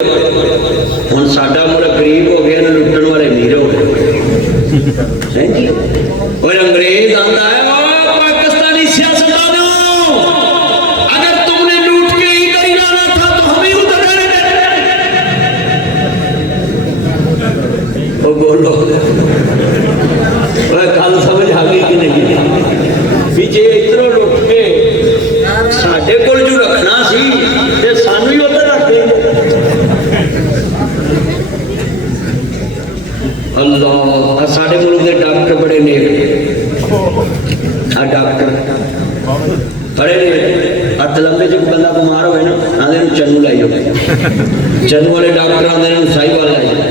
ਹੁਣ ਸਾਡਾ ਮੁਲਕ ਗਰੀਬ ਹੋ ਗਿਆ, ਲੁੱਟਣ ਵਾਲੇ ਅਮੀਰ ਹੋ गए। और अंग्रेज आंदा है पाकिस्तानी सियासतदानों, अगर तुमने लूट के इधर ही लाना था तो हम ही उधर रहने। बोलो गल समझ आ गई कि नहीं भी जे इधरों लुट के साडे कोल जो रखना सी ते सानू ही उधर रख देंगे। अल्लाह साडे मुल्क के डॉक्टर बड़े नेक, डॉक्टर बड़े नेक। हथ लंबे च बंदा बीमार होए ना आंदे चन्नू लाई जाओ, चन्नू वाले डॉक्टर आंदे साहिवाल लाई जाओ,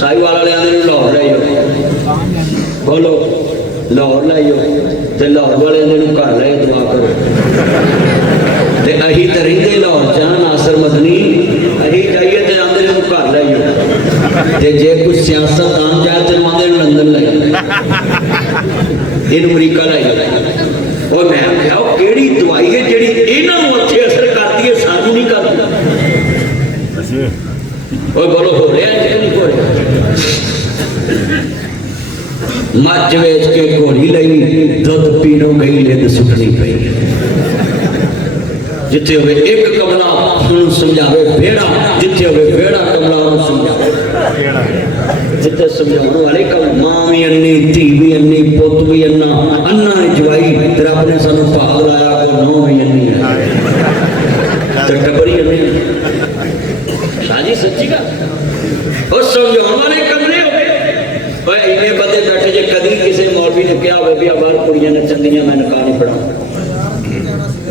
साहिवाल वाले आंदे लाहौर लाई जाओ। बोलो लाहौर लाई जाओ ते लाहौर वाले आंदे घर लाई दुआ करो। ते अही तो रहिंदे लाहौर जान नासर मदनी, अही जाइए ते आंदे घर लाई जाओ। ते जे कुछ सियासत आम जाए तो आंदे लंदन लाई जाओ, इन अमरीका लाई जाओ। और मैं क्या केड़ी दवाई है जेड़ी इन्हां नूं उत्थे असर करदी है सानू नहीं करदी। और बोलो हो रहा है नहीं हो रहा। मच वेच के घोड़ी लई दुध पीनो गई लिंद सुटनी पई। जिथे होवे एक कमला उन्होंने समझावे बेड़ा, जिथे होवे बेड़ा कमला उन्होंने समझावे। जिथे समझाने वाले कम मां भी अन्नी, धी भी अन्नी, पुत भी अन्ना, अन्ना ने जवाई तेरा अपने सानू भाग लाया को नौ भी अन्नी है तो टबरी अन्नी। शादी सच्ची का और समझाने वाले कमरे हो गए। इन्ने बंदे बैठे जे कदी किसी मौलवी ने कहा हो भी बाहर कुड़ियां नचन दियां मैं निकाह नहीं पढ़ाऊं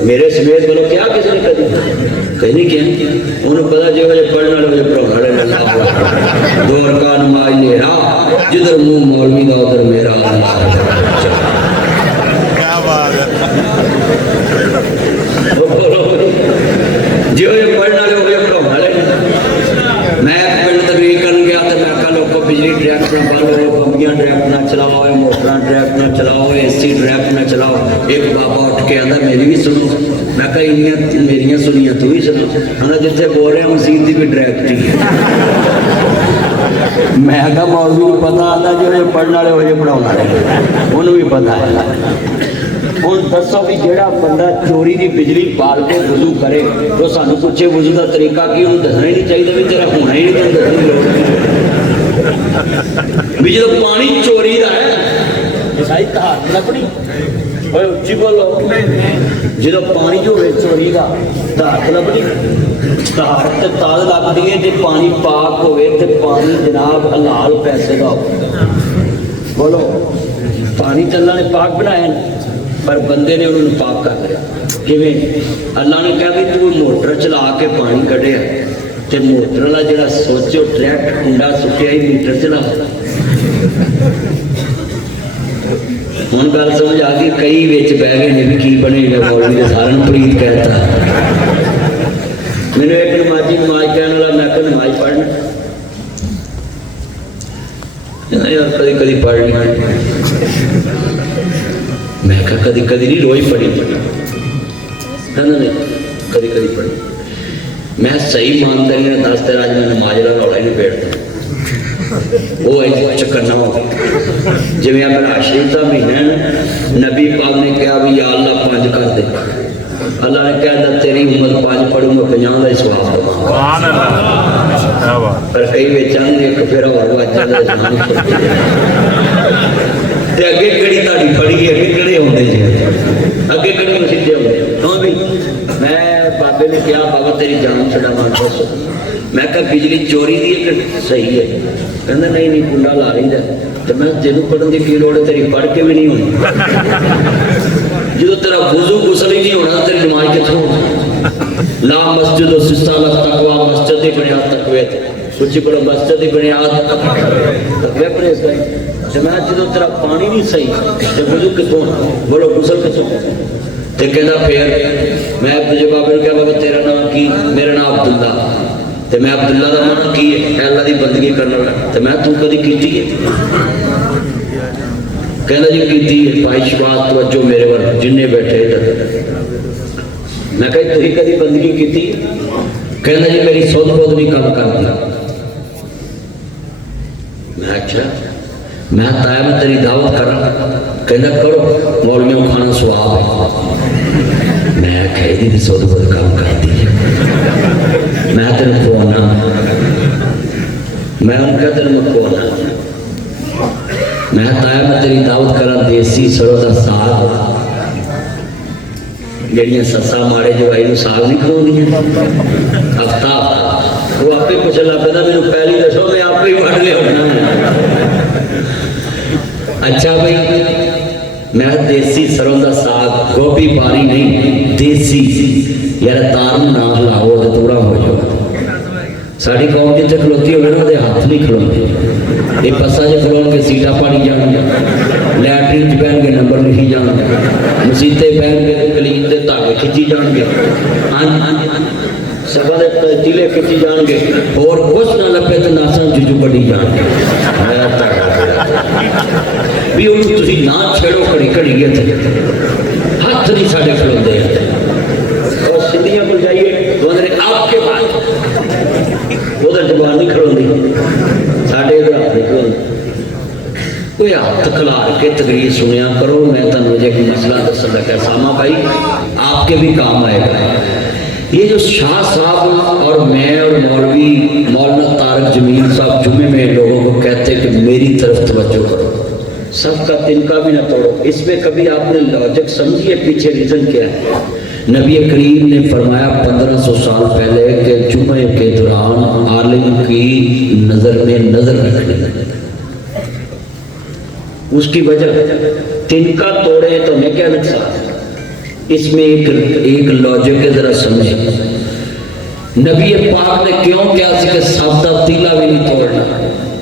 मेरे समेत। बोलो क्या किसी ने कदी कहीं नहीं किया। उन्होंने पता जो पढ़ने वाले पढ़ाने दो रकात नमाज नेरा जिधर मुंह मौलवी दा उधर मेरा। क्या बात है। जो ये पढ़ने वाले हो गए पढ़ाने वाले। मैं पिंड तकरीर कर गया तो मैं कहा लोगों बिजली डायरेक्ट ना बालो, बम्बियां डायरेक्ट ना चलाओ, मोटर डायरेक्ट ना चलाओ, एसी डायरेक्ट ना चलाओ। एक बाबा उठ के आंदा मेरी भी सुनो। मैं कहा इन्नियां मेरियां सुनिया तू भी सुनो। आंदा जिथे बोल रहे मसीत की भी डायरेक्ट ही। मैं कहा मौलवी को पता आता जो पढ़ने वाले हो पढ़ाने वाले उन्होंने भी पता है। ਹੁਣ ਦੱਸੋ ਵੀ ਜਿਹੜਾ ਬੰਦਾ ਚੋਰੀ ਦੀ ਬਿਜਲੀ ਬਾਲ ਕੇ ਵਜ਼ੂ ਕਰੇ ਉਹ ਸਾਨੂੰ ਪੁੱਛੇ ਵਜ਼ੂ ਦਾ ਤਰੀਕਾ ਕੀ, ਉਹਨੂੰ ਦੱਸਣਾ ਹੀ ਨਹੀਂ ਚਾਹੀਦਾ ਵੀ ਤੇਰਾ ਹੋਣਾ ਹੀ ਨਹੀਂ, ਤੈਨੂੰ ਦੱਸਣ ਦੀ ਲੋੜ ਨਹੀਂ। ਵੀ ਜਦੋਂ ਪਾਣੀ ਚੋਰੀ ਦਾ ਹੈ ਸਾਈ ਧਾਰ ਲੱਭਣੀ ਓਏ ਉੱਚੀ ਬੋਲੋ। ਜਦੋਂ ਪਾਣੀ ਹੋਵੇ ਚੋਰੀ ਦਾ ਧਾਰ ਲੱਭਣੀ, ਧਾਰ ਤੇ ਤਾਲ ਲੱਗਦੀ ਹੈ ਜੇ ਪਾਣੀ ਪਾਕ ਹੋਵੇ ਤੇ ਪਾਣੀ ਜਨਾਬ ਹਲਾਲ ਪੈਸੇ ਦਾ ਹੋਵੇ। ਬੋਲੋ ਪਾਣੀ ਤਾਂ ਅੱਲਾ ਨੇ ਪਾਕ ਬਣਾਇਆ पर बंदे ने उन्होंने पाक कर लिया। किवें? अल्लाह ने कहा भी तू मोटर चला के पानी कढ़िया ते मोटर वाला जिहड़ा सोचो डायरेक्ट कुंडा सुटिया ही मीटर चला। हुण गल समझ आ गई। कई विच बह गए ने भी की बनेगा मौलवी दे सारे प्रीत कहता। मैंने एक नमाजी नमाज कहने वाला मैं कहा नमाज पढ़ना यार कदी कदी पढ़ ली। मैं कहा कदी कदी नहीं रोज पढ़ी है ना, नहीं कदी कदी पढ़ी। मैं सही ईमानदारी ने दस तेरा आज मैं नमाज का रौला ही नहीं बैठता वो चक्कर ना हो। जिवें अपना शरीफ का महीना है नबी पाक ने कहा भी या अल्लाह 5 कर दे। अल्लाह ने कहा तेरी उम्र 5 पढ़ूंगा 50 का स्वाब दूंगा। पर कई बेचान एक फिर और ते अगे कड़ी ताड़ी फड़ी है अगे कड़े होंगे जी अगे कड़ी सीधे होंगे। हाँ भी मैं बाबे ने कहा बाबा तेरी जान छड़ावा दसो। मैं कहा बिजली चोरी दी है सही है। कहना नहीं नहीं कुंडा ला रही है। तो मैं तेनों पढ़न की की लोड़ है तेरी पढ़ के भी नहीं होनी। जो तेरा वुजू गुसल ही नहीं होना तेरी नमाज कितों ला मस्जिद सिस्ता ला तकवा मस्जिद की बुनियाद तकवे कुछ बड़ा मस्जिद की बुनियाद तकवे परहेज करें। मैं जो तेरा पानी नहीं सही तो वजू कितों बोलो गुसल कितों तो कहना फिर मैं तुझे बाबे ने कहा बाबा तेरा नाम की, मेरा नाम अब्दुल्ला। तो मैं अब्दुल्ला का नाम की है अल्लाह की बंदगी करने वाला। तो मैं तू कभी की है कहना जी की है ख्वाहिशबात तवज्जो मेरे वाल जिन्ने बैठे इधर। मैं कही तुम कभी बंदगी की कहना जी मेरी सुध बुध नहीं काम करती। मैं अच्छा मैं ताया मैं तेरी दावत करा, कहना करो मौलवियों खाना स्वाब है। मैं कही दी सुध बुध काम करती है, मैं तेन खोना, मैं उनका तेन खोना, मैं ताया मैं तेरी दावत करा देसी सरों का साग, जड़ियाँ ससा माड़े जवाई साग नहीं खलोंदियां हफ्ता वो आपे कुछ लगता मैंने पहली दसो मैं आप ही वड़ लिया। अच्छा भाई मैं देसी सरों का साग गोभी पारी नहीं देसी यार तार ना हिलाओ तो थोड़ा हो जाओ। साड़ी कौम जिते खलोती होवे ना हाथ नहीं खलोते, ये बसा च खलो के सीटा पाड़ी जाएंगे, लैटरीन च बहन के नंबर लिखी जाएंगे, मसीते बहन के कलीन के धागे खिंची जाएंगे, सभा के जिले खिंची जाएंगे, और कुछ ना लभे तो नासा जुजू कड़ी जाएंगे। भी उन्होंने ना छेड़ो घड़ी घड़ी हाथ नहीं साढ़े खलोते और सिद्धियां को जाइए आपके पास उधर जबान नहीं खड़ोती साढ़े उधर हाथ नहीं खड़ोती। कोई हाथ खिलार के तकरीर सुनिया करो। मैं तुम एक मसला दस लगा सामा भाई आपके भी काम आएगा। ये जो शाह साहब और मैं और मौलवी मौलाना तारक जमील साहब जुम्मे में लोगों को कहते हैं कि मेरी तरफ तवज्जो करो, सबका तिनका भी ना तोड़ो, इसमें कभी आपने लॉजिक समझिए पीछे रीजन क्या है। नबी करीम ने फरमाया 1500 साल पहले कि जुम्मे के दौरान आलिम की नजर में नजर रखनी, उसकी वजह तिनका तोड़े तो मैं क्या नुकसान। इसमें एक लॉजिक है, जरा समझे। नबी पाक ने क्यों कहा कि सादा तीला भी नहीं तोड़ना।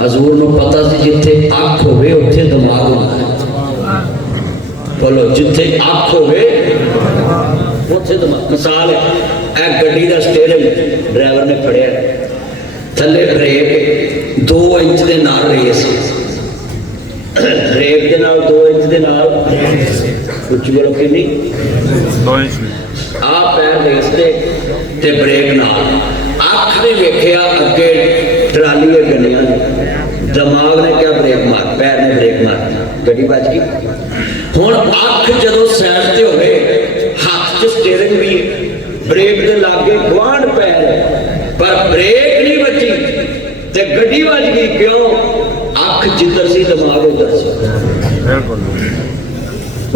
हजूर को पता सी जिथे अख होवे उत्थे दिमाग होना। बोलो जिथे अख होवे उत्थे दिमाग। मिसाल है गड्डी का स्टेयरिंग ड्राइवर ने फड़िया, थले ब्रेक 2 इंच के नाल रेस, ब्रेक के नाल 2 इंच के नाल कुछ बोलो कि नहीं 2 इंच आ पैर रेसते ते ब्रेक नाल अख ने वेखिया अगे ट्राली है गलियां, दिमाग ने क्या ब्रेक मार, पैर ने ब्रेक मार, गड्डी बच गई। हुण अख जदों साइड ते होवे हाथ च स्टीयरिंग भी ब्रेक दे लागे गवांढ पैर पर ब्रेक नहीं बची ते गड्डी बच गई। क्यों? अख जिधर सी दिमाग उधर सी।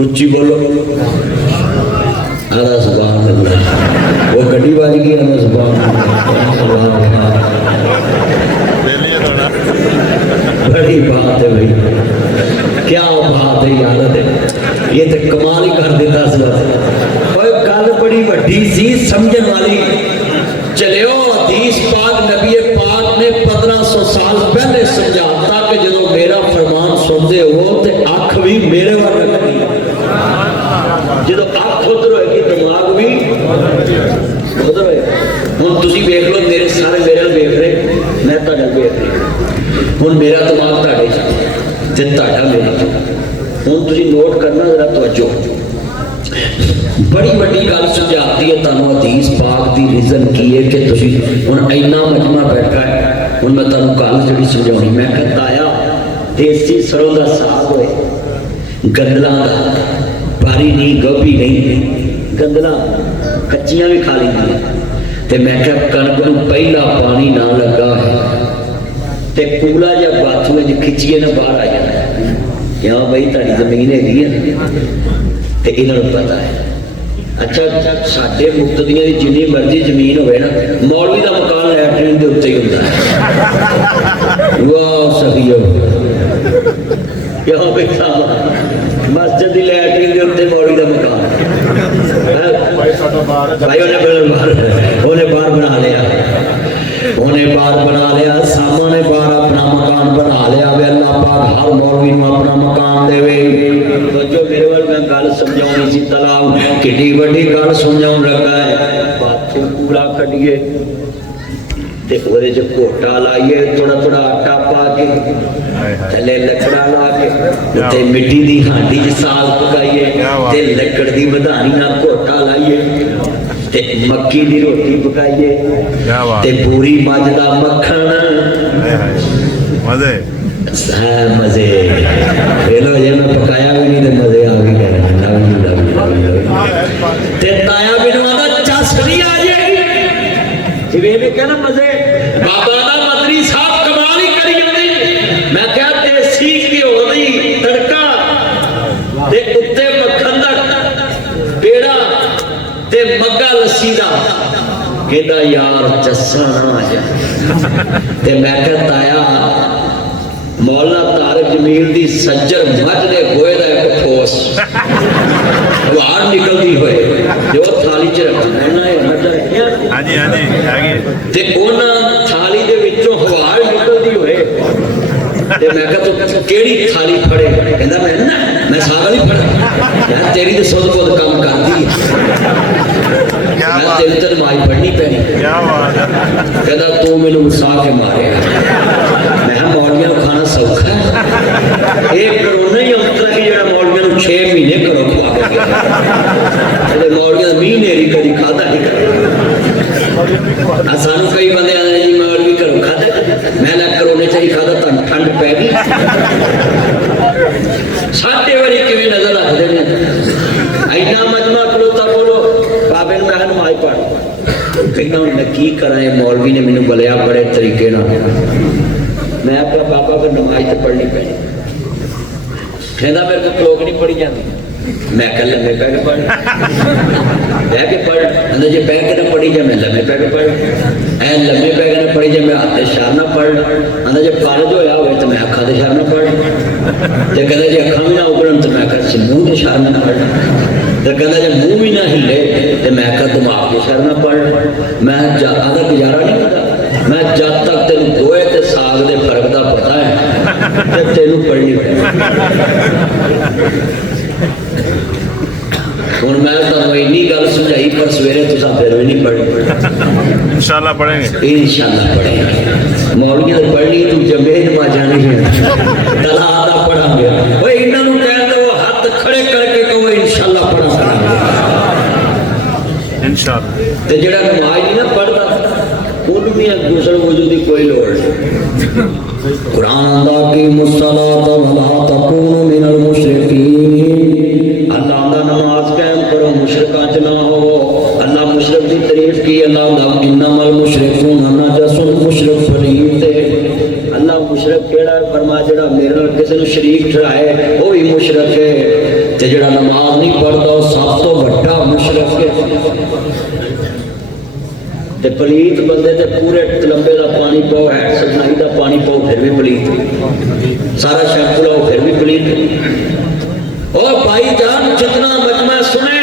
उच्ची बोलो अल्लाह सुभान अल्लाह। वो गड्डी बच गई अल्लाह सुभान अल्लाह। बड़ी बात है भाई, क्या बात है यार, ये तो कमाल ही कर देता सी। गल बड़ी वड्डी सी समझण वाली। चलियो हदीस पाक नबी पाक ने 1500 साल पहले समझाता कि जो मेरा फरमान सुनते हो तो अख भी मेरे वाल रखनी, जो अख उधर होगी दिमाग भी उधर होएगा। हुण तुसीं वेख लो मेरे सारे मेरे वेख रहे, मैं तुहाडे वेख रही, हुण मेरा दिमाग तुहाडे च ते तुहाडा मेरे च। हुण तुसीं नोट करना जरा तवज्जो, बड़ी वड्डी गल समझाती है तुहानूं हदीस पाक दी रीजन की है कि तुसीं हुण इन्ना मजमा बैठा है। हुण मैं तुहानूं गल जिहड़ी समझाउणी, मैं कहता आया देसी सरों दा साग होए गंदलां दा, बारी नहीं गोभी नहीं गंदलां कच्चियां भी खा लैंदियां ते मैं कहा कणक नूं पहला पानी ना लगा है ते कूला जिहा बाथूए च खिच्चिए ना बाहर आ जाना। क्यों बई तुहाडी जमीन हैगी है ते इन्हां नूं पता है। अच्छा साडे मुक्तदियां दी जिन्नी मर्जी जमीन होवे ना, मौलवी दा मकान लैटरीन दे उत्ते ही हुंदा है। वाह सहीओ क्यों बई साहब मस्जिद दी लैटरीन दे उत्ते मौलवी दा मकान भाई उन्हें बाहर बना लिया, उन्हें बाहर बना लिया, सामा ने बाहर अपना मकान बना लिया। वे अल्लाह पाक हर मौलवी नूं अपना मकान देवे। जो मेरे वाल मैं गल समझाउणी सी तलाब किड्डी वड्डी गल समझाउण लगा है। बाथरूम कूड़ा कढिए ते ओहदे च घोटा लाइए, थोड़ा थोड़ा आटा पा के थले लकड़ा ला के ते मिट्टी दी हांडी च साग पकाइए ते लकड़ दी मधानी नाल घोटा लाइए تے مکی دی روٹی پکائیے تے پوری مجھ دا مکھن مزے مزے لو جی میں پکایا بھی نہیں تے مزے آ بھی گئے تے تایا بنو آدھا چس نہیں آ جائے گی جی میں کہنا مزے بابا دا مدری صاحب کمال ہی کری جاندی میں کہا دیسی گھیو دی تڑکا تے اتے مکھن دا پیڑا تے مگا لسی دا کہتا یار چسا نہ آ جائے تے میں کہتا آیا مولا طارق جمیل دی سجر مجھ دے گوئے دا ایک ٹھوس وار نکل دی ہوئے جو تھالی چ رکھنا ہے نا ہاں جی آگے تے اونا تھالی دے وچوں ہوار نکل دی ہوئے تے میں کہا تو کیڑی تھالی پھڑے کہندا میں ساگل ہی پھڑا یار تیری تے سود خود کام کردی میں تیری تے نماز پڑھنی پینی کیا بات ہے کہندا تو مینوں وسا کے مارے میں مولویاں نوں کھانا سوکھا ہے یہ کرونا ہی اتنا ہی جڑا مولویاں نوں 6 مہینے کرو کھوا کے گیا مولویاں مہینے ری کدی کھادا ہی سانو کئی بندے آتے جی مولوی کرو کھادا میں لگ کرونے چاہیے کھادا تن ٹھنڈ پی گئی ساڈے والی کیویں نظر رکھتے ہیں اینا مجمع کھلوتا بولو بابے نے میں نماز پڑھ کہنا میں کی کرا مولوی نے مینوں بلیا بڑے طریقے نال میں اپنا بابا کو نماز تو پڑھنی پڑی کہنا میرے کو کلوک نہیں پڑھی جاتی میں کہ لمے پہ کے پڑھ بہ کے پڑھ اندر جی بہ کے نہ پڑھی جائے میں لمے پہ کے پڑھ اے لمے پہ کے نہ پڑھی جائے میں ہاتھ اشار نہ پڑھ اندر جب فارغ ہویا ہوئے تو میں اکھا اشار نہ پڑھ تو کہتا جی اکھا بھی نہ اگڑن تو میں کہتا منہ اشار نہ پڑھ تو کہتا جب منہ بھی نہ ہلے تو میں کہتا دماغ اشار نہ پڑھ میں آدھا گزارا نہیں ہوتا میں جب تک تینوں گوئے تے ساگ دے فرق دا پتا ہے تے تینوں پڑھنی پڑی ہوں میں تمہیں اینی گل سمجھائی پر سویرے تساں پھر بھی نہیں پڑھنی انشاءاللہ پڑھیں گے انشاءاللہ پڑھیں گے مولوی نے پڑھنی تو جمعے نمازاں نہیں ہے تلا آدھا پڑھا گیا وہ انہاں نوں کہہ دو ہاتھ کھڑے کر کے کہو انشاءاللہ پڑھا انشاءاللہ تے جڑا نماز نہیں نہ پڑھدا ان بھی دوسرے وجود کی کوئی لوڑ نہیں قرآن آندا کی مصلاۃ ولا تکونوا من المشرکین اللہ آندا نماز قائم کرو مشرکاں چ نہ ہو اللہ مشرک دی تعریف کی اللہ آندا انما المشرکون نجس مشرک پلید اللہ مشرک کیڑا ہے فرمایا جڑا میرے نال کسی نوں شریک ٹھہرائے وہ بھی مشرک ہے تے جڑا نماز نہیں پڑھدا وہ سب تو بڑا مشرک ہے تے پلیت بندے تے پورے تلمبے دا پانی پاؤ ہے سفائی دا پانی پاؤ پھر بھی پلیت سارا شیمپو لاؤ پھر بھی پلیت اور بھائی جان جتنا مجمع سنے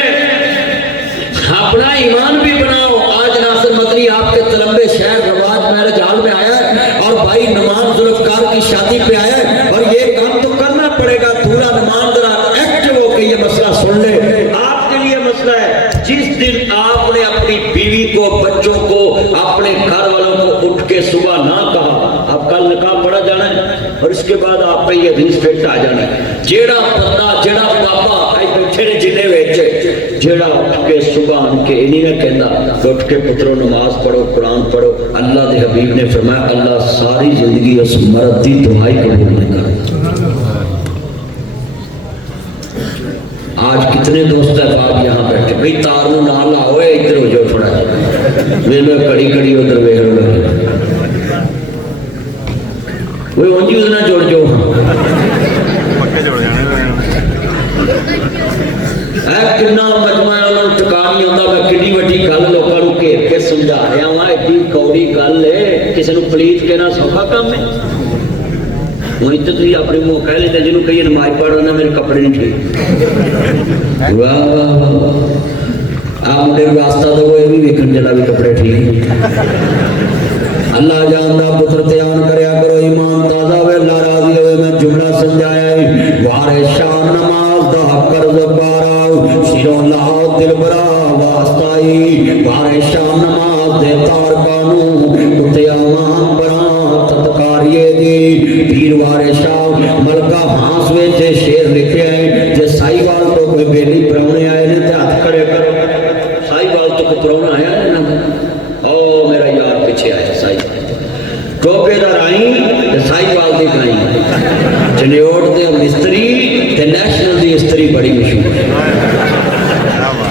اپنا ایمان بھی بناؤ آج ناصر مدنی آپ کے تلمبے شہر رواج میرے جال میں آیا ہے اور بھائی نمان ذوالفقار کی شادی پہ آیا ہے اور یہ کام تو کرنا پڑے گا دھولا نمان ذرا ایکٹیو ہو کے یہ مسئلہ سن لے آپ کے لیے مسئلہ ہے جس دن آپ نے اپنی بیوی کو بچوں کو اپنے گھر والوں کو اٹھ کے صبح نہ کہا آپ کل نکاح پڑھا جانا ہے اور اس کے بعد آپ پہ یہ حدیث فٹ آ جانا ہے جیڑا بندہ جیڑا بابا بیٹھے نے جنے وچ جیڑا اٹھ کے صبح ان کے انہی نے کہندا اٹھ کے پترو نماز پڑھو قرآن پڑھو اللہ دے حبیب نے فرمایا اللہ ساری زندگی اس مرد دی دعائی قبول نہیں کرتا آج کتنے دوست احباب یہاں بیٹھے بھئی تار نو نہ لاؤ ادھر ہو جاؤ تھوڑا ویلو کڑی کڑی ادھر ویکھ لو وہ اونجی اس نال جڑ جاؤ پکے جڑ جانے اے کنا مجمع انہاں نوں ٹکا نہیں ہوندا میں کڈی وڈی گل لوکاں نوں گھیر کے سمجھا رہا ہاں ایڈی کوڑی گل ہے کسے نوں پلیت کہنا سوکھا کام ہے وہی تو تھی اپنے منہ کہہ لیتے جنہوں کہیے نماز پڑھ رہا میرے کپڑے نہیں ٹھیک آپ مجھے واسطہ دو یہ بھی ویکھن چلا بھی کپڑے ٹھیک اللہ جاندا پتر تیان کریا کرو ایمان تازہ ہوئے اللہ راضی ہوئے میں جملہ سمجھایا ہے وارے شان نماز دا قرض بارا شیروں لاؤ دل برا واسطائی وارے شان نماز دے تارکانو تیامان برا تتکاریے دی پیر وارے شاہ ملکہ ہانس ویچے شیر لکھے ہیں جے سائی وال تو کوئی بیلی پرونے آئے نے تے ہاتھ کھڑے کرو سائی وال تو کوئی پرونا ਟੋਪੇ ਦਾ ਰਾਈ ਤੇ ਸਾਈਵਾਲ ਦੀ ਗਾਈ ਜਨਿਓਟ ਦੇ ਮਿਸਤਰੀ ਤੇ ਨੈਸ਼ਨਲ ਦੀ ਇਸਤਰੀ ਬੜੀ ਮਸ਼ਹੂਰ ਹੈ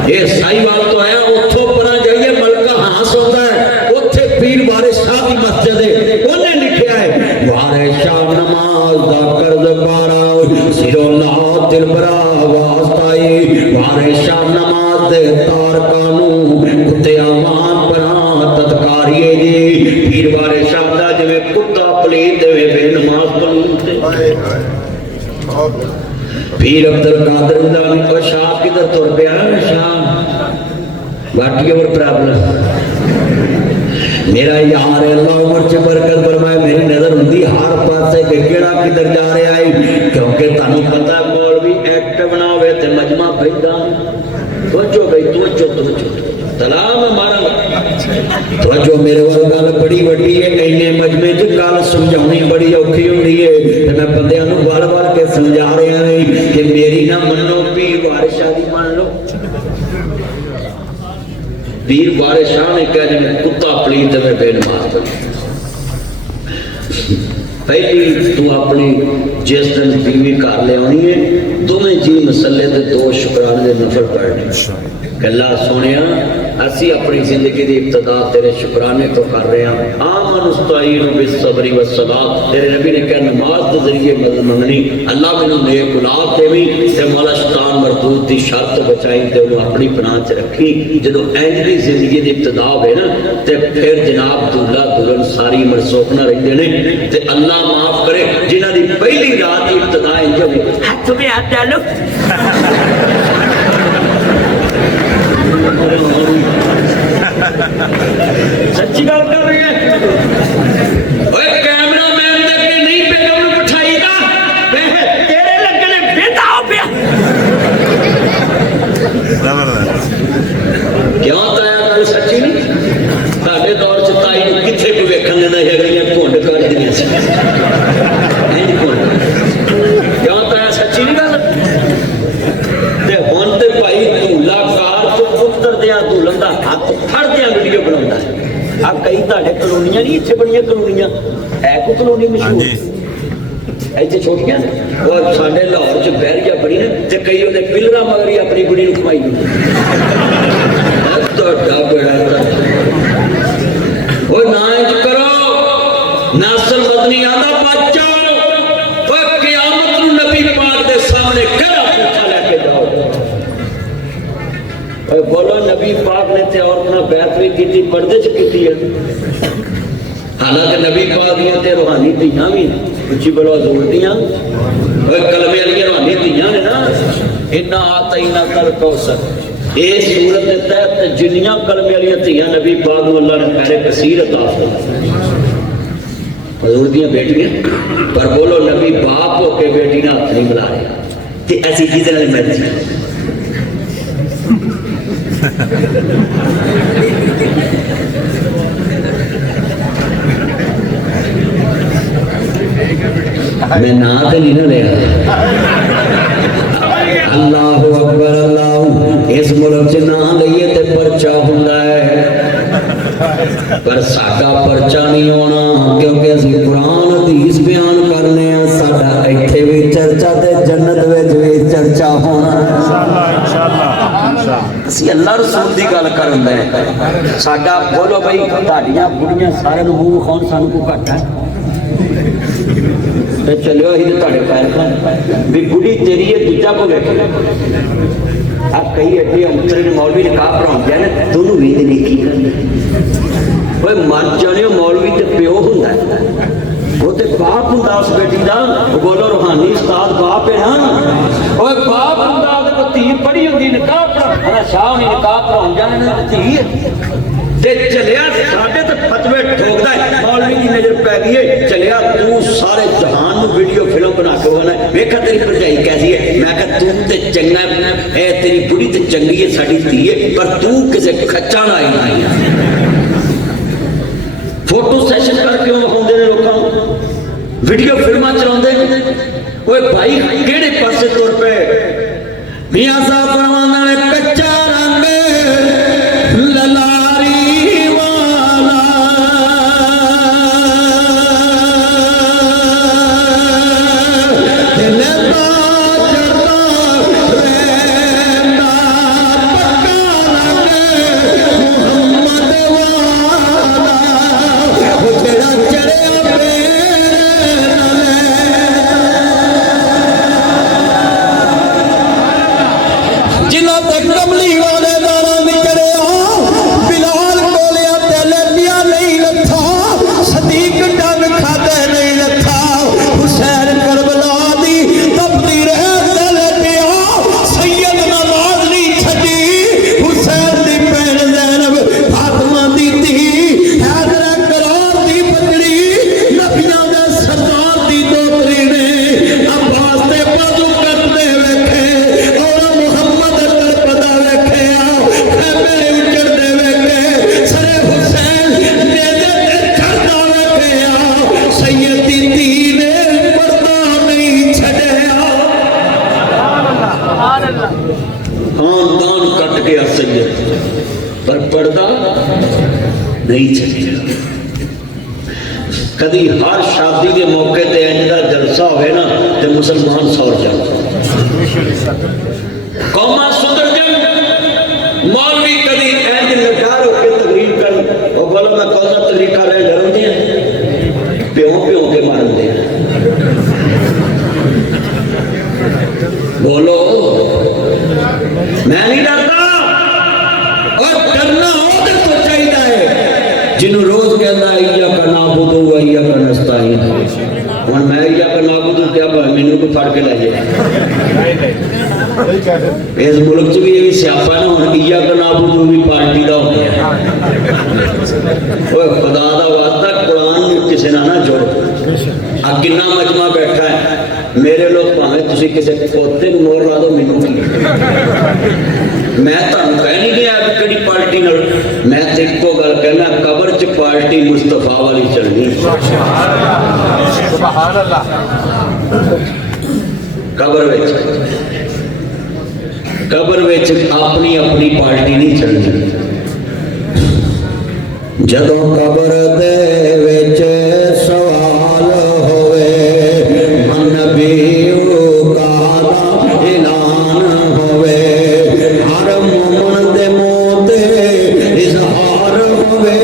ਇਹ ਸਾਈਵਾਲ ਤੋਂ ਆਇਆ ਉੱਥੋਂ ਪਰਾਂ ਜਾਈਏ ਮਲਕਾ ਹਾਸ ਹੁੰਦਾ ਹੈ ਉੱਥੇ ਪੀਰ ਵਾਰਿਸ ਸ਼ਾਹ ਦੀ ਮਸਜਿਦ ਹੈ ਉਹਨੇ ਲਿਖਿਆ ਹੈ ਵਾਰਿਸ ਸ਼ਾਹ ਨਮਾਜ਼ ਦਾ ਕਰਜ਼ ਬਾਰਾ ਸਿਰੋਂ ਲਾ ਦਿਲ ਬਰਾ ਵਾਸਤਾਈ ਵਾਰਿਸ ਸ਼ਾਹ ਨਮਾਜ਼ ਦੇ ਤਾਰਕਾਂ ਨੂੰ ਕੁੱਤੇ ਆਵਾਨ ਪਰਾਂ ਤਤਕਾਰੀਏ ਜੀ ਪੀਰ ਵਾਰਿਸ ਸ਼ਾਹ ਦਾ ਜਿਵੇਂ ਕੁੱਤਾ ਪਲੀਤ ਦੇਵੇ ਬੇ ਨਮਾਜ਼ ਪਲੀਤ पीर अब्दुल कादिर जिलानी और शाह किधर तुर पिया शाह बाकी और प्रॉब्लम मेरा यार अल्लाह उम्र च बरकत फरमाए मेरी नजर हुंदी हर पासे कि केड़ा किधर जा रहा है क्योंकि तानू पता मौलवी एक्ट बनावे ते मजमा पैदा तवज्जो भाई तवज्जो सलाम मारा तवज्जो मेरे वाल गल बड़ी वड्डी है इन्ने मजमे च गल समझाउणी बड़ी औखी हुंदी है ते मैं बंदियां नू बार-बार के समझा रहा है कि मेरी ना मन्नो पीर वारिस शाह दी मान लो पीर वारिस शाह ने कहा जिवें कुत्ता पलीत में बेनमाज पहली तू अपनी जिस दिन बीवी घर ले आनी है दोवें जी मसले ते दो शुकराने दे नफल पढ़ने गल्ला सोनिया असी अपनी जिंदगी की इब्तदा तेरे शुकराने तो कर रहे हैं आमन उस्ताईन बिस्सब्री वस्सलात तेरे नबी ने कहा नमाज के जरिए मदद मंगनी अल्लाह मैनू नेक औलाद देवी ते मौला शैतान मरदूद दी शर तो बचाई ते उन्हें अपनी पनाह च रखी जदों इंज दी जिंदगी की इब्तदा होवे ना ते फिर जनाब दूल्हा दुल्हन सारी उम्र सोखना रहिंदे ने ते अल्लाह माफ करे जिन्हां दी पहली रात की इब्तदा इंज होवे हाथ में हाथ डालो सच्ची गल कर रही है ओए कैमरामैन दे के नहीं बेगम नु बिठाईदा तेरे लगने बेटा हो पिया क्यों ताया गल सच्ची नहीं साडे दौर च ताई नु किथे कोई वेखण देंदा है गलियां घुंड कर दियां सी नहीं घुंड क्यों ताया सच्ची नहीं गल ते हुण ते भाई दूल्हा कार तो पुत्र दिया दुल्हन दा हाथ फड़ दिया वीडियो बनाउंदा है आ कई ताडे कलोनियां नहीं इत्थे बड़ियां कलोनियां है को कलोनी मशहूर इत्थे छोटियां और साडे लाहौर च बहरिया बड़ी ने ते कई ओदे पिलरा मगर ही अपनी कुड़ी नु कमाई दी तोड़ा बेड़ा ओ ना इंज करो नासर मदनी आंदा बच्चो ओ क़यामत नु नबी पाक दे सामने केड़ा पूछा लेके जाओ और बोलो नबी पाक ने ते औरत ना बैत भी की पर्दे च की है हालांकि नबी पाक दियां ते रूहानी धीयां भी उच्ची बोलो हजूर दियां और कलमे वाली रूहानी धीयां ने ना इन्ना आतईना कल कौसर इस सूरत के तहत जिन्नियां कलमे वाली धीयां नबी पाक नूं अल्लाह ने खैर कसीर अता फरमाई हजूर दियां बेटियां पर बोलो नबी बाप हो के बेटी ने हाथ नहीं मिला रहा ते ऐसी जिहदे नाल मर्जी मैं ना तो नहीं ना लिया अल्लाह अकबर अल्लाह इस मुल्क च ना लईए ते परचा हुंदा है पर साडा परचा नहीं होना क्योंकि असीं कुरान हदीस बयान करने आ साडा इत्थे भी चर्चा ते जन्नत विच भी चर्चा होना इंशाअल्लाह असीं अल्लाह रसूल दी गल करन दे साडा बोलो भाई तुहाडीआं बुढ़ियां सारे नूं मूंह विखाउण सानूं कोई घट है ते चलियो ही तुहाडे पैर खान भी बुढ़ी तेरी है दूजा को वेख अब कई एडे अंतरे ने मौलवी ने कहा पढ़ाउंदे ने दोनों भी ते नेकी करन ओए मर जाने मौलवी ते प्यो हुंदा वो ते बाप हुंदा उस बेटी दा बोलो रूहानी उस्ताद बाप है ना ओए बाप हुंदा ते को धी पढ़ी हुंदी निकाह पढ़ा शाह ने निकाह पढ़ाउण जाने धी ते चलिया साडे ते फतवे ठोकदा है मौलवी दी नजर पै गई है चलिया तू सारे जहान नु वीडियो फिल्म बना के बना वेखा तेरी भरजाई कैसी है मैं कहा तू ते चंगा ए तेरी बुढ़ी ते चंगी है साडी धी है पर तू किसे खच्चा ना आई फोटो सैशन करके विखाउंदे ने लोकां नूं वीडियो फिल्मां चलाउंदे ने ओए भाई किहड़े पासे तुर पे मियां साहब फरमांदे ने कच्चा रंग ललारी वाला सीटा विखाते नहीं रखा हुसैन करबला दी तपती रहे दिल पिया सैयद नवाज नहीं छड़ी हुसैन दी भैन ज़ैनब फातिमा दी धी हैदर करार दी बकरी नबियां दे सरदार दी दोतरी ने अब्बास दे बाजू कटदे वेखे और मुहम्मद करपदा वेखे खैमे उजड़दे वेखे सरे हुसैन नेज़े ते चढ़दा वेखे सैयद दी धी ने पर्दा नहीं छड़िया खानदान कट गया सैयद पर पर्दा नहीं छड़िया कदी हर शादी के मौके ते इंज दा जलसा होवे ना ते मुसलमान सौर जाते कौमां सुधर जान मौलवी कदी इंज लटार होके तकरीर कर और बोलो मैं कौन सा तकरीर कर रहे डरन दिया प्यों के मारन दिया बोलो मैं नहीं डरता और डरना हो तो चाहिए है जिन्हों रोज कहना इया का नाबुदु व इया का नस्ताईन हुण मैं इया का नाबुदु क्या मैनू को फड़ के ले जाए इस मुल्क च भी ये स्यापा है ना हुण इया का नाबुदु भी पार्टी का हो गया ओए खुदा दा वास्ता कुरान नूं किसी नाल ना जोड़ आ किन्ना मजमा बैठा है मेरे लोग भावें तुसीं किसी पोते नूं मोहर ला दो मैनू मैं तुहानूं कह नहीं गया किहड़ी पार्टी नाल मैं ते इक्को गल कहना कबर च पार्टी मुस्तफा वाली चलनी सुभान अल्लाह कबर विच अपनी अपनी पार्टी नहीं चलनी जदों कबर दे विच सवाल होवे नबी का ऐलान होवे हर मोमन दे मुंह ते इजहार होवे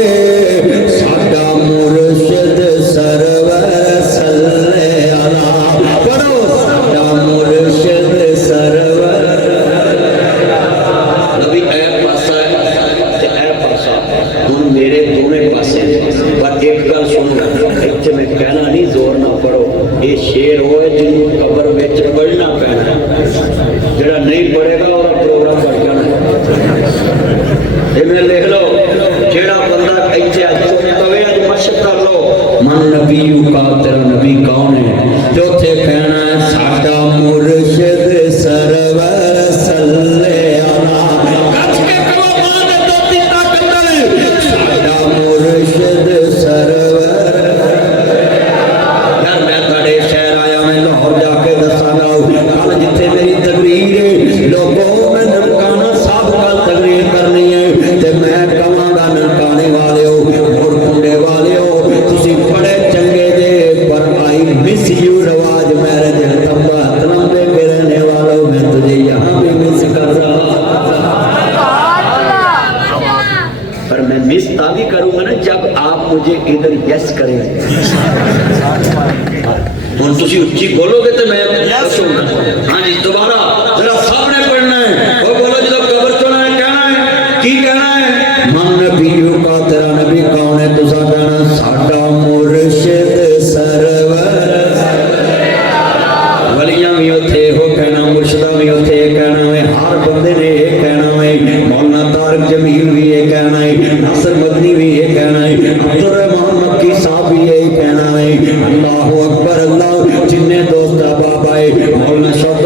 साडा मुर्शिद सरवर सल्ले अला पढ़ो साडा मुर्शिद सरवर नबी ऐ पासा है ते ऐ पासा हुण मेरे दोने पासे पर एक गल सुनो इत्थे मैं कहना नहीं जोर ना पढ़ो ये शेर हो है जिन्हों कबर विच पढ़ना पैना जेड़ा नहीं पढ़ेगा और प्रोग्राम बढ़ जाना ये मैं लिख लो जेड़ा बंदा इत्थे अज पवे अज मशक कर लो मन नबी का तेरा नबी कौन है चौथे कहना है साडा मुर्शिद सरवर सल्ले अला कच के कलो मान दोती ताकत साडा मुर्शिद सरवर यार मैं बड़े शहर आया मैं लाहौर जाके दसांगा कल जिथे मेरी तकरीर है लोगों मैं ननकाना साहब का तकरीर करनी है ते मैं कहांगा ननकाने वाले हो और कुंडे वाले हो तुसी बड़े चंगे जे पर आई मिस यू रवाज मैरिज तंबा तलंबे के रहने वालों मैं तुझे यहाँ भी मिस कर रहा पर मैं मिस तभी करूंगा ना जब आप मुझे इधर यस करेंगे और तुसी उच्ची बोलोगे तो मैं सुनूंगा हाँ जी दोबारा जरा सबने पढ़ना है वो बोलो जो कबर चोना है कहना है की कहना है मन नबी का तेरा नबी कौन है तुसा कहना साडा मुर्शिद सरवर वलियां भी उथे हो कहना मुर्शिदा भी उथे कहना है हर बंदे ने ये कहना है मौलाना तारक जमील भी ये कहना है नासिर मदनी भी ये कहना है अब्दुल रहमान मक्की साहब भी ये कहना है अल्लाहु अकबर अल्लाह जिन्ने दोस्त बाबा है मौलाना शौकत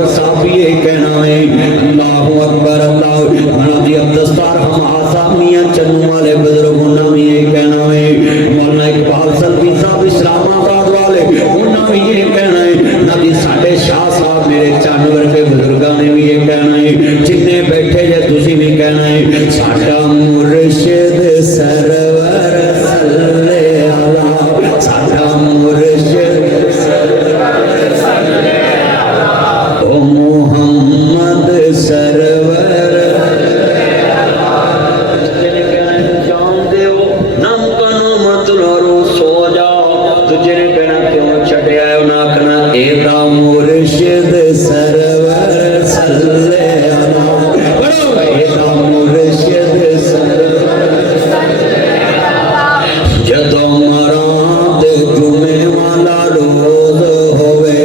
जुमे वाला रोज होवे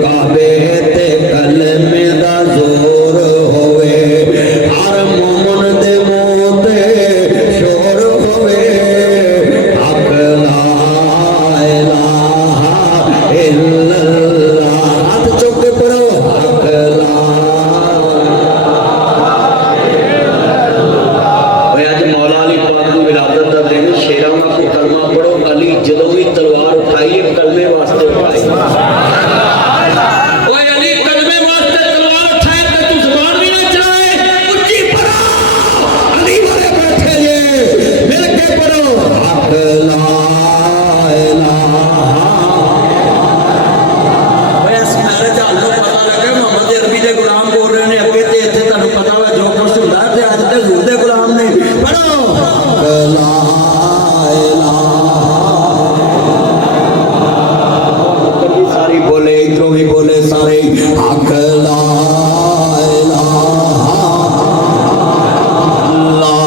काबे ते कलमे दा जोर होवे हर मोमन दे मुंह ते शोर होवे हक ला इलाहा इल्लल्लाह हाथ चुक के पढ़ो हक ला आज मौला अली पाक की विलादत का दिन शेरा को कलमा पढ़ो अली जदों भी तलवार उठाई कलमे वास्ते उठाई ओए अली कलमे वास्ते तलवार उठाए तो तू जुबान भी ना चलाए उच्ची पढ़ो अली वाले बैठे ये मिल के पढ़ो हक ला इलाहा ओए इस मैरिज हाल को पता लगे मोहम्मद अरबी दे गुलाम बोल रहे ने अगे ते इत्थे तुहानू पता वा जो कुछ हुंदा ते अज ते हजूर दे गुलाम ने पढ़ो हक ला इलाहा सारी बोले इधरों भी बोले सारे हक ला इलाहा अल्लाह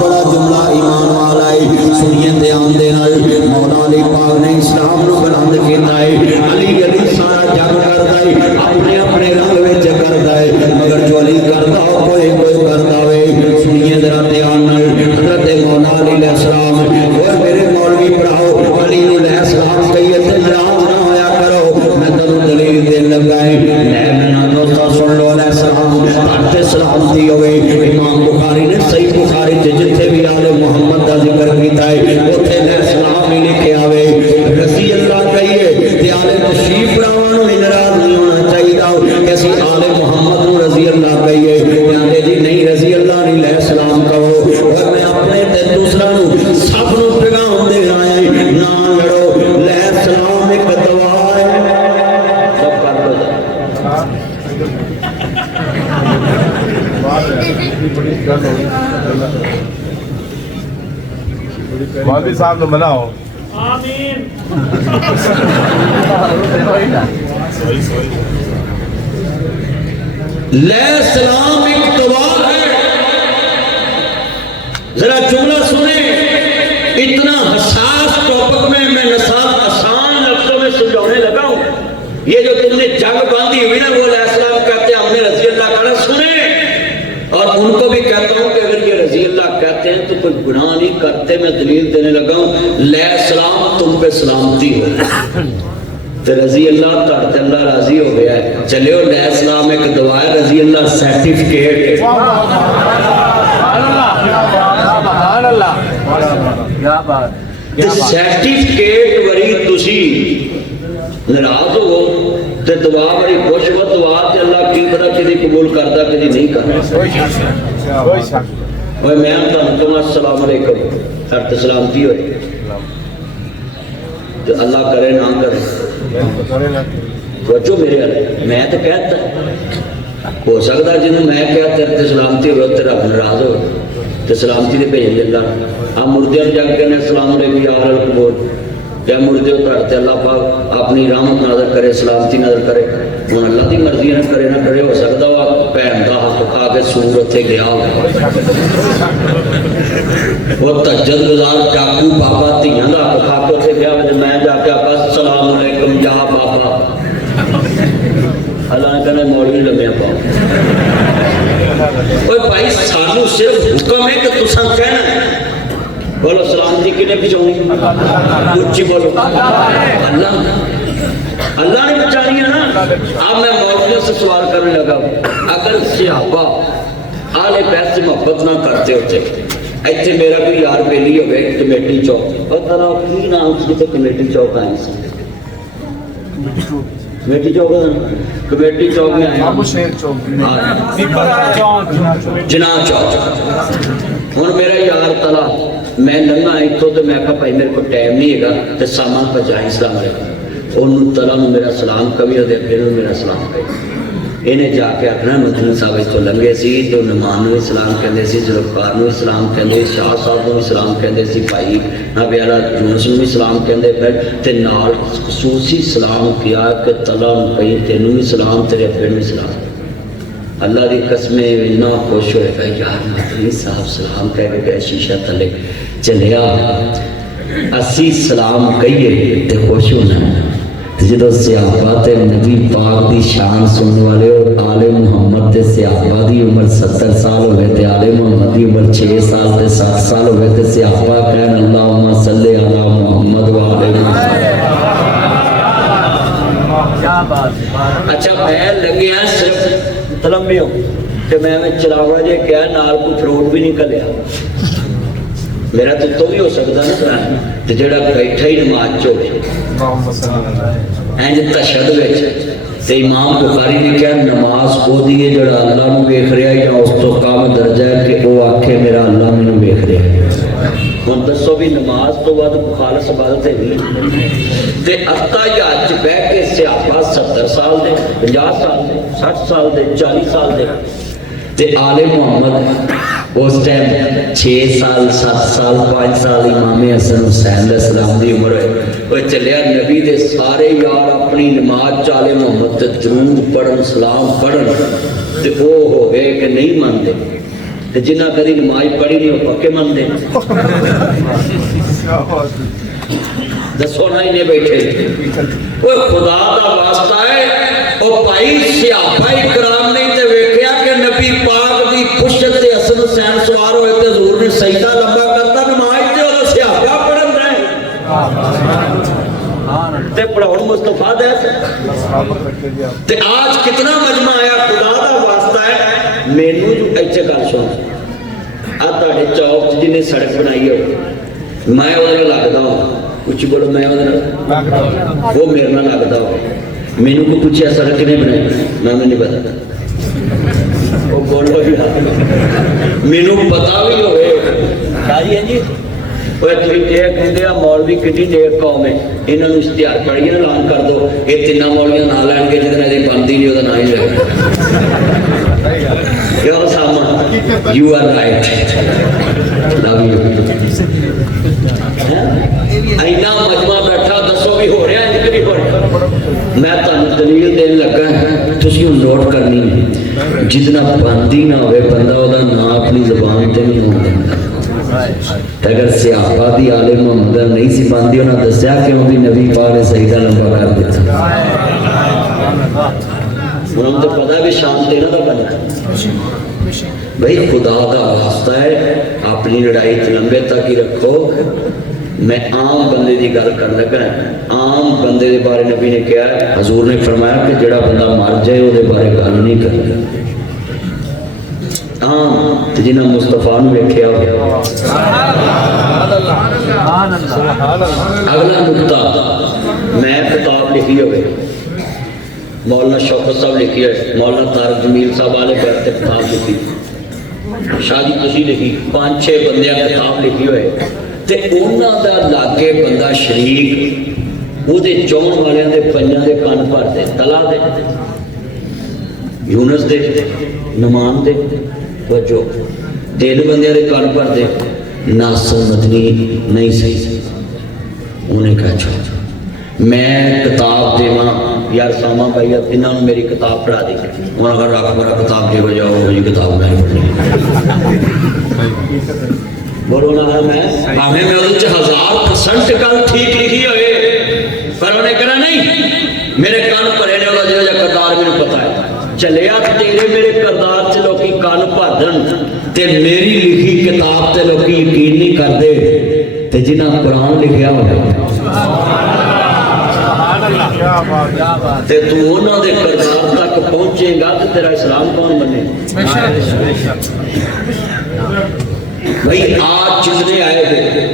बड़ा जुमला ईमान वाला है सुनिए ध्यान दे नाल मौला अली पाक ने इस्लाम नु बुलंद कीता है अली अली सारा जग करदा है अपने अपने रंग विच करदा है मगर जो अली करदा हो कोई कोई करदा वे सुनिए जरा ध्यान नाल हजरत मौला अली अलैहिस्सलाम और मेरे मौलवी भराओ अली नु अलैहिस्सलाम कहिए ते नाराज ना होया करो मैं तनु दलील देन लगा है मेरा दोस्त सुन लो अलैहिस्सलाम ते सलामती होवे इमाम बुखारी ने सही बुखारी च जिथे भी आले मोहम्मद दा जिक्र कीता है उथे अलैहिस्सलाम ही लिखे आवे रजी अल्लाह कहिए ते आले तशरीफ भरावां नु नाराज नहीं होना चाहिए कि असि आले मोहम्मद नु रजी अल्लाह कहिए कहंदे जी नहीं रजी अल्लाह नहीं अलैहिस्सलाम कहो और मैं अपने ते दूसरा नु सब नु पैगाम दे आया ना लड़ो अलैहिस्सलाम एक दवा है सब कर दो वादी साहब तो मनाओ अलैहिस्सलाम एक दवा है जरा जुमला सुने इतना हसास टॉपिक में मैं आसान लफ्जों में समझाने लगा हूं ये जो तुमने जंग बांधी हुई ना वो अलैहिस्सलाम कहते हैं हमने रजी अल्लाह कहना सुने और उनको भी कहता हूं कि अगर ये रजी अल्लाह कहते हैं तो कोई गुनाह नहीं करते मैं दलील देने लगा हूं अलैहिस्सलाम तुम पे सलामती हो तो रजी अल्लाह ताते अल्लाह राजी हो गया है चलियो अलैहिस्सलाम एक दवा है रजी अल्लाह सर्टिफिकेट सर्टिफिकेट वरी तुसी नाराज हो ते दुआ बड़ी खुश हो दुआ ते अल्लाह की पता किदी कबूल करदा किदी नहीं करदा ओए मैं तुम अस्सलाम वालेकुम करते सलामती होए तो अल्लाह करे ना करे सोचो मेरे वाले मैं तो कहता हो सकता जिन्होंने मैं क्या तेरे ते सलामती हो ते रब नाराज हो ते सलामती दे भेज अल्लाह आ मुर्दे जाके कहने अस्सलाम वालेकुम या अल कबूल क्या मुर्दे ते अल्लाह पाक अपनी रहमत नजर करे सलामती नजर करे हुन अल्लाह दी मर्जी ना करे हो सकता वा भैन दा हक खा के सूर उत्थे गया हो वो तज्जद गुजार डाकू बाबा धियां दा हक खा के उत्थे गया ते मैं जाके आखा अस्सलाम वालेकुम या बाबा अल्लाह ने कहना मौलवी लम्या पाओ ओए भाई सानू सिर्फ हुक्म है कि तुसां कहना बोलो सलाम जी किने बचानी उच्ची बोलो अल्लाह अल्लाह ने बचानी है ना अब मैं मौलवियों से सवाल करने लगा अगर सहाबा आले पैसे मोहब्बत ना करते होते इतने मेरा कोई यार बेली हो गए कमेटी चौक पता ना की नाम से कमेटी चौक आई सी कमेटी चौक में आए जना चौक हूँ मेरा यार तला मैं लंघा इतों तो मैं कहा भाई मेरे को टाइम नहीं है तो सामान पहुँचाई सलाम उन्होंने तला मेरा सलाम कभी वो मेरा सलाम कही इन्हें जाके आखना मदनी साहब इतों लंघे सी तो नमान भी सलाम कहते जुल्फकार भी सलाम कहते शाह साहब को भी सलाम कहते भाई नबियाला यूनुस भी सलाम कहते पे ते नाल खसूसी सलाम किया कि तला कहीं तेनू भी सलाम तेरे अब्बे भी सलाम अल्लाह की कसमें इन्ना खुश होएगा यार मदनी साहब सलाम कह के गए शीशा थले चलिया اسی سلام کہیے تے خوش ہونا جدو صحابہ تے نبی پاک دی شان سننے والے اور آل محمد تے صحابہ دی عمر 70 سال ہو گئے تے آل محمد دی عمر 6 سال تے 7 سال ہو گئے تے صحابہ کہن اللہم صلی علی محمد و آل محمد. اچھا میں لگیا صرف تلمبیوں کہ میں چلاوا جے کیا نال کو فروٹ بھی نہیں کلیا میرا تو بھی ہو سکتا نا تے جڑا بیٹھا ہی نماز چو اینج تشہد وچ تے امام بخاری نے کہا نماز کو دیے جڑا اللہ نو ویکھ رہا ہے یا اس تو کم درجہ ہے کہ وہ آکھے میرا اللہ مینوں ویکھ رہا ہے. ہن دسو بھی نماز تو بعد خالص عبادت ہے نہیں تے اتحیات بیٹھ کے صحابہ 70 سال دے 50 سال دے 60 سال دے 40 سال دے تے آل محمد اس ٹائم 6 سال 7 سال 5 سال امام حسن حسین علیہ السلام دی عمر ہے وہ چلیا نبی دے سارے یار اپنی نماز چالے محمد تے درود پڑھن سلام پڑھن تے وہ ہو گئے کہ نہیں مانتے تے جنہ کدی نماز پڑھی نہیں وہ پکے مانتے دسو نہ انہیں بیٹھے وہ خدا دا واسطہ ہے وہ بھائی صحابہ کرام نہیں تے ویکھیا کہ نبی پاک دی پشت تے حسن حسین سوار ہوئے تے حضور نے سجدہ لمبا کرتا نماز تے وہ صحابہ پڑھن رہے تے پڑھاؤ مصطفیٰ دے تے آج کتنا مجمع آیا خدا دا واسطہ ہے مینوں جو ایچے گل سن آ تہاڈے چوک جی نے سڑک بنائی ہو میں اودے لگدا ہوں کچھ بولو میں وہ میرے نہ لگتا ہو مینوں کو پوچھا سڑک نے بنائی میں نہیں پتا وہ بولو بھی مینوں پتا بھی ہوئے شاہی ہے جی وہ کہتے ہیں مولوی کتنی نیک قوم ہے انہوں نے اشتہار پڑھیے نا اعلان کر دو یہ تین مولویاں نہ لین گے جتنا یہ بنتی نہیں وہ نہ ہی لے یا Osama you are right love you اینا مجمع بیٹھا دسو بھی ہو رہا ہے کہ نہیں ہو رہا میں تانوں دلیل دین لگا تسی نوٹ کرنی ہے جتنا بندی نہ ہوئے بندہ وہ نام اپنی زبان تے نہیں ہوندا اگر صحابہ دی آل محمد نہیں سی باندھی انہاں دسیا کہ وہ بھی نبی پاک نے سجدہ لمبا کر دیتا انہوں نے پتا بھی شان دینا دا بنا بھائی خدا دا واسطہ ہے اپنی لڑائی لمبے تک ہی رکھو میں عام بندے دی گل کر لگا عام بندے دے بارے نبی نے کہا ہے حضور نے فرمایا کہ جڑا بندہ مر جائے وہ دے بارے گل نہیں کرنا عام جنہاں مصطفیٰ نو ویکھیا ہو اگلا نقطہ میں کتاب لکھی ہوئے مولانا شوکت صاحب لکھی ہے مولانا طارق جمیل صاحب والے پر کتاب لکھی شادی تسی لکھی 5-6 بندیاں کتاب لکھی ہوئے تے انہاں دا لاگے بندہ شریک وہ دے چون والے دے پنجاں دے کان بھر دے تلا دے یونس دے نمان دے وجو 3 بندیاں دے کان بھر دے ناصر مدنی نہیں صحیح انہیں کہا چھوڑ میں کتاب دیواں یار ساما بھائی انہوں نے میری کتاب پڑھا دی انہوں نے کہا رکھ میرا کتاب دے بجاؤ مجھے کتاب میں پڑھنی بولو نا میں ہمیں میں ادھر 1000% کل ٹھیک لکھی ہوئے پر انہوں نے کہا نہیں میرے کان پڑھے نے والا جو کردار میں پتا ہے چلیا تیرے میرے کردار سے لوگ کان پھادن تے میری لکھی کتاب تے لوگ یقین نہیں کرتے تے جنہ قرآن لکھیا ہوگا تے تو انہوں دے کردار تک پہنچے گا تو تیرا اسلام کون بنے بھئی آج جتنے آئے تھے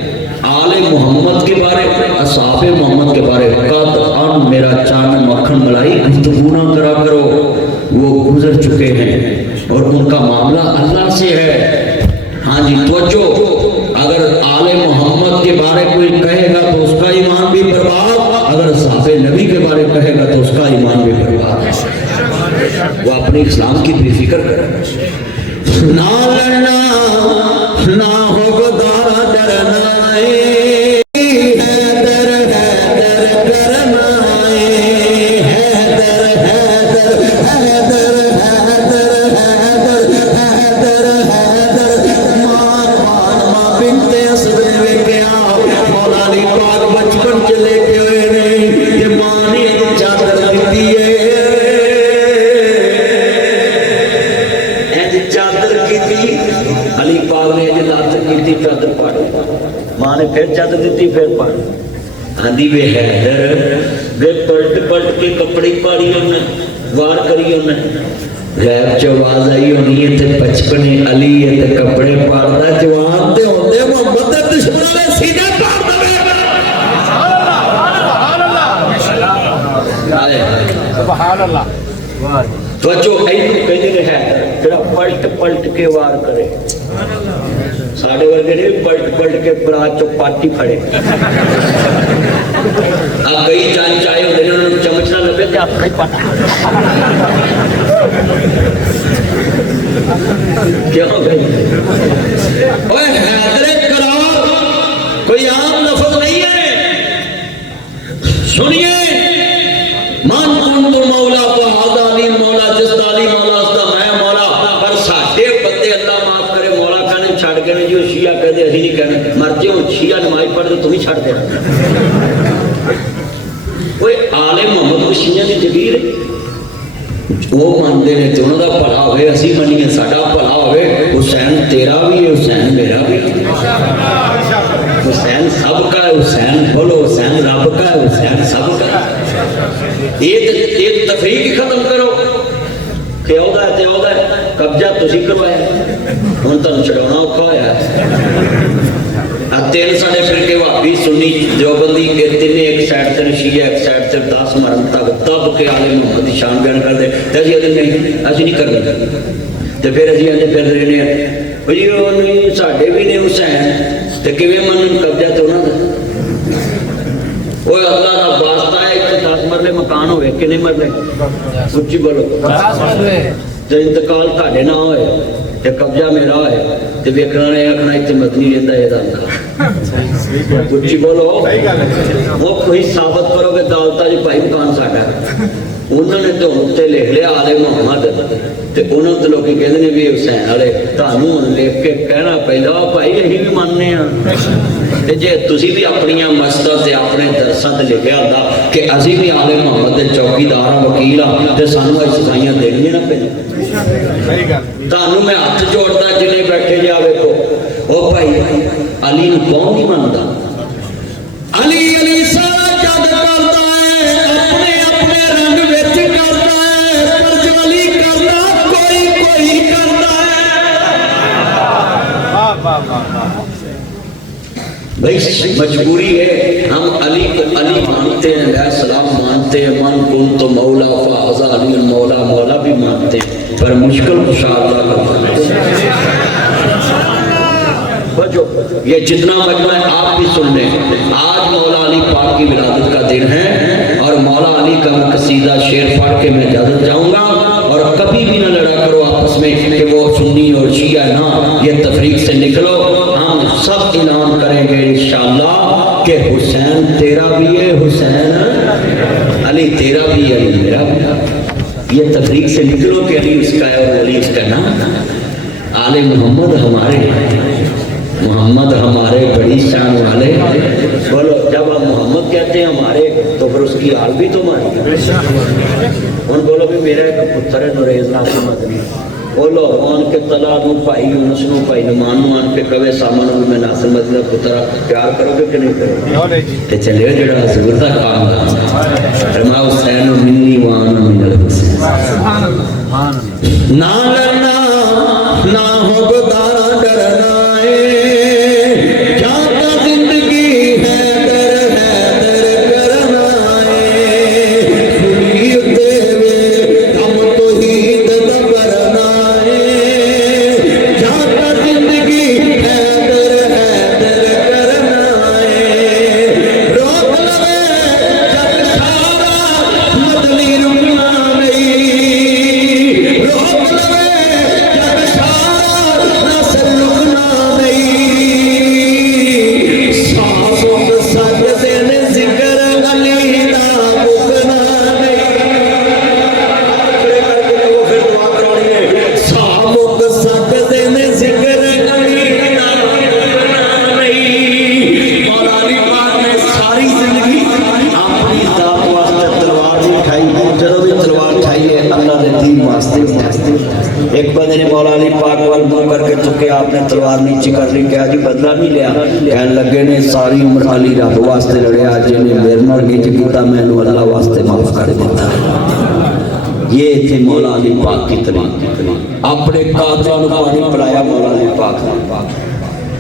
آل محمد کے بارے اصحاب محمد کے بارے قد ان میرا چاند مکھن ملائی گفتگو نہ کرا کرو وہ گزر چکے ہیں اور ان کا معاملہ اللہ سے ہے ہاں جی توجہ اگر آل محمد کے بارے کوئی کہے گا تو اس کا ایمان بھی برباد اگر صحابہ نبی کے بارے کہے گا تو اس کا ایمان بھی برباد وہ اپنی اسلام کی بے فکر کرے نہ لڑنا نہ ہو گدارا ڈرنا फिर चद दी फिर पढ़ आंधी वे हैदर वे पलट पलट के कपड़े पाड़ी उन्हें वार करी उन्हें गैब च आवाज आई होनी है ते बचपने अली है ते कपड़े पाड़दा जवान ते होंदे मोहम्मद दे दुश्मन दे सीने पाड़ दवे सुभान अल्लाह तो जो ऐनू कहंदे ने है जेड़ा पलट पलट के वार करे साडे वर्गे ने पलट पलट के बरात चो पाटी फड़े आ कई चाय चाय होंदे ने उन्हां नूं चमचना लगे ते हत्थ ही पाटा क्यों भाई ओए हैदरे करार कोई आम लफ्ज नहीं है सुनिए मन कुंतु मौला तो हादा अली मौला जिसदा अली मौला उसदा मैं मौला पर साडे बंदे अल्लाह माफ करे मौला कहने छड़ के ने जो शिया कहते असि नहीं कहने मर जाओ शिया नमाज पढ़ दे तुम ही छड़ दे ओए आले मोहम्मद को शिया दी जगीर वो मानते हैं तो उन्होंने भला हो असी मनीए साडा भला हो हुसैन तेरा भी है हुसैन मेरा भी हुसैन सबका है हुसैन बोलो हुसैन रब का है हुसैन सबका ये तफरीक खत्म करो कि औदा है कब्जा तुसी करवाया हुण तुहानूं छडाउणा औखा होया तीन साढ़े फिरके भाभी सुन्नी देवबंदी के तीन एक साइड से शिया एक साइड से 10 मरन तक दब के आले मोहम्मद की शान बयान कर दे ते असीं नहीं करनी ते फिर असीं आंदे फिर रहने भाई नहीं साडे भी ने हुसैन ते किवें मनन कब्जा ते उन्हां दा ओए अल्लाह दा वास्ता है इत्थे 10 मरले मकान होवे किन्ने मरले उच्ची बोलो 10 मरले जे इंतकाल तुहाडे ना होए ते कब्जा मेरा होए ते वेखण वाले आखना इत्थे मदनी रहिंदा एदा उच्ची बोलो वो कोई साबित करोगे दालता जी भाई मकान साडा उन्होंने तो उत्ते लिख लिया आले मोहम्मद ते उन्होंने तो लोग कहते हैं भी हुसैन वाले तुहानूं हुण लिख के कहना पैंदा भाई असीं भी मानने आ ते जे तुसीं भी अपनियां मस्जिदां ते अपने दरसां ते लिखिया हुंदा कि असीं भी आले मोहम्मद दे चौकीदार हां वकील हां ते सानूं अज सफाइयां देणियां ना पैंदियां तुहानूं मैं हत्थ जोड़दा जिन्ने बैठे जा वेखो ओ भाई अली नूं कौन नहीं मनदा अली अली सारा जग करदा है अपने अपने रंग विच करदा है पर जो अली करदा कोई कोई करदा है वाह वाह वाह भाई मजबूरी है हम अली को अली मानते हैं अलैहिस्सलाम मानते हैं मन कुन तो मौला फाज़ा अली मौला मौला भी मानते हैं पर मुश्किल कुशा अल्लाह का बचो ये जितना मजमा है आप भी सुन लें आज मौला अली पाक की विलादत का दिन है और मौला अली का कसीदा शेर पढ़ के मैं इजाजत चाहूंगा और कभी भी ना लड़ा करो आपस में कि वो सुन्नी और शिया ना ये तफरीक से निकलो हम सब ऐलान करेंगे इंशाअल्लाह कि हुसैन तेरा भी है हुसैन अली तेरा भी है अली मेरा भी ये तफरीक से निकलो कि अली उसका है और अली उसका ना आले मोहम्मद हमारे बड़ी शान वाले बोलो जब हम मोहम्मद कहते हैं हमारे तो फिर उसकी हाल भी तो मानी उन बोलो भी मेरा एक पुत्र है नुरेज़ नासिर मदनी बोलो उन के तला नू भाई यूनुस नू भाई नुमान नू आन के कवे सामन नू मैं नासिर मदनी का पुत्र प्यार करोगे कि नहीं करोगे ते चलियो जेड़ा हजूर दा काम फरमा हुसैन मिन्नी वान मिनल हुसैन सुभान अल्लाह ना डरना ना हो गुदारा डरना रुक نے مولا علی پاک وال منہ کر کے چکے آپ نے تلوار نیچے کر لی کیا جی بدلہ نہیں لیا کہنے لگے نے ساری عمر علی رب واسطے لڑے آج نے میرے نال گج کیتا میں نو اللہ واسطے معاف کر دیتا یہ تھے مولا علی پاک کی طریق اپنے قاتلوں کو پانی پڑھایا مولا علی پاک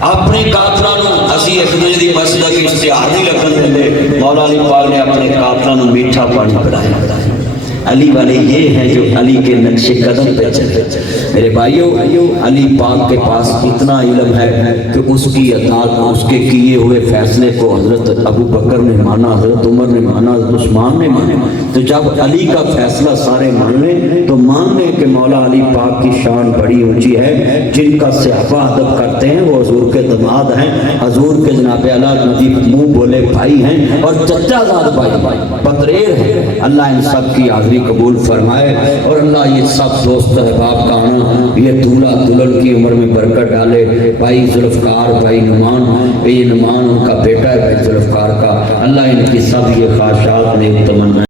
اپنے قاتلوں اسی ایک دوسرے دی مسجد کی اشتہار نہیں لگن دے مولا علی پاک نے اپنے قاتلوں میٹھا پانی پڑھایا علی والے یہ ہیں جو علی کے نقش قدم پہ چلے میرے بھائیو علی پاک کے پاس اتنا علم ہے کہ اس کی اطاعت اس کے کیے ہوئے فیصلے کو حضرت ابو بکر نے مانا حضرت عمر نے مانا حضرت عثمان نے مانا تو جب علی کا فیصلہ سارے مان لیں تو مان لیں کہ مولا علی پاک کی شان بڑی اونچی ہے جن کا صحابہ ادب کرتے ہیں وہ حضور کے دماد ہیں حضور کے جناب اعلیٰ نبی منہ بولے بھائی ہیں اور چچا زاد بھائی پتریر ہیں اللہ ان سب کی حاضری قبول فرمائے اور اللہ یہ سب دوست احباب کا آنا یہ دولہا دلہن کی عمر میں برکت ڈالے بھائی ذوالفقار بھائی نعمان یہ نعمان ان کا بیٹا ہے بھائی ذوالفقار کا اللہ ان کی سب یہ خواہشات نیک تمنا